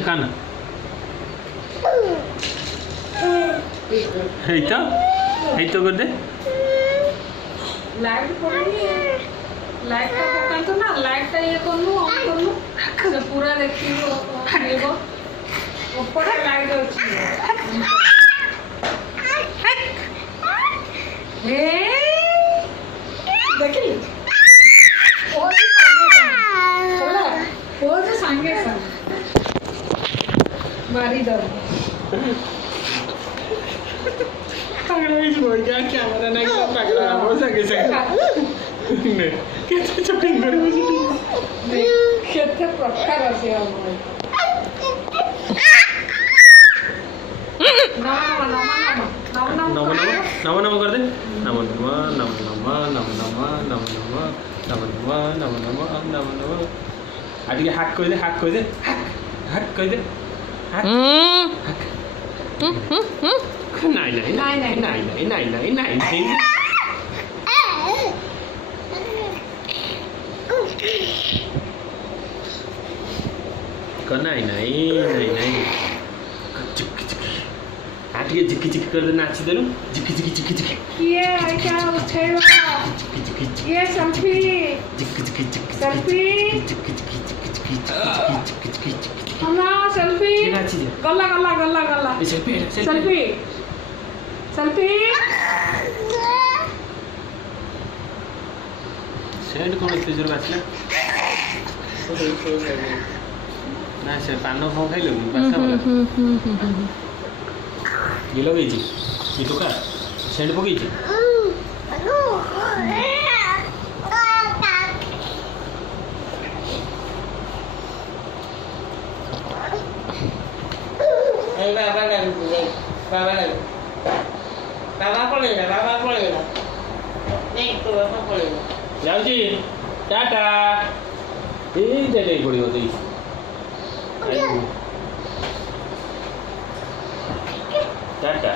কান কান এই তো করে দে লাইট পড়েনি লাইটটা পকাতো না লাইটটা ইয়ে করলু অন করলু সে পুরা দেখিবো দেব উপরে লাইট আছে এ দেখি वो जो सांगे सन मारी दो पकड़ा ही बोल गया कैमरा नहीं कर पकड़ा हो सके से ने कैसे चपिंग कर मुझे कितने प्रकार আছে আমার नम कर दे नम आगे हाक कर दे हाक कर दे हाक कर दे हाक नहीं नहीं नहीं नहीं नहीं नहीं नहीं नहीं नहीं नहीं नहीं नहीं नहीं आगे जिक्की जिक्की कर दे नाच दे लो जिक्की जिक्की जिक्की जिक्की ये क्या उठेगा ये सेल्फी जिक्की जिक्की जिक्की सेल्फी जिक्की जिक्की जिक्की जिक्की जिक्की जिक्की जिक्की हला सेल्फी नाच दे गल्ला गल्ला गल्ला गल्ला सेल्फी सेल्फी सेल्फी सेंड कौन तेजर बाछला ना से पानो खाओ खाइलो बाछा वाला ये लगे जी ये तो का सेंड पकई जी ए बाबा लग बाबा लग बाबा पड़ेगा नहीं तो बाबा पड़ेगा जाओ जी टाटा ये दे पड़ी होती टाटा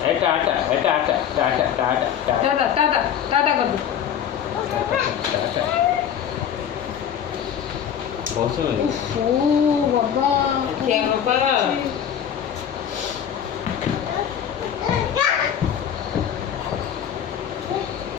टाटा टाटा टाटा टाटा टाटा टाटा टाटा कर दो टाटा बहुत से ओ बाबा क्या बाबा